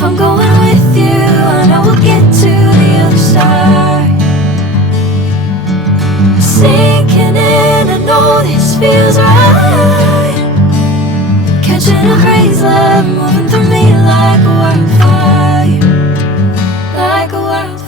If I'm going with you, I know we'll get to the other side. Sinking in, I know this feels right. Catching a crazy love, moving through me like a wildfire, like a wildfire.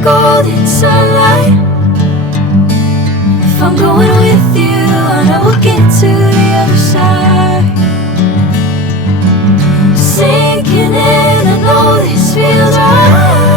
Golden sunlight. If I'm going with you, I know we'll get to the other side. Sinking in, I know this feels right.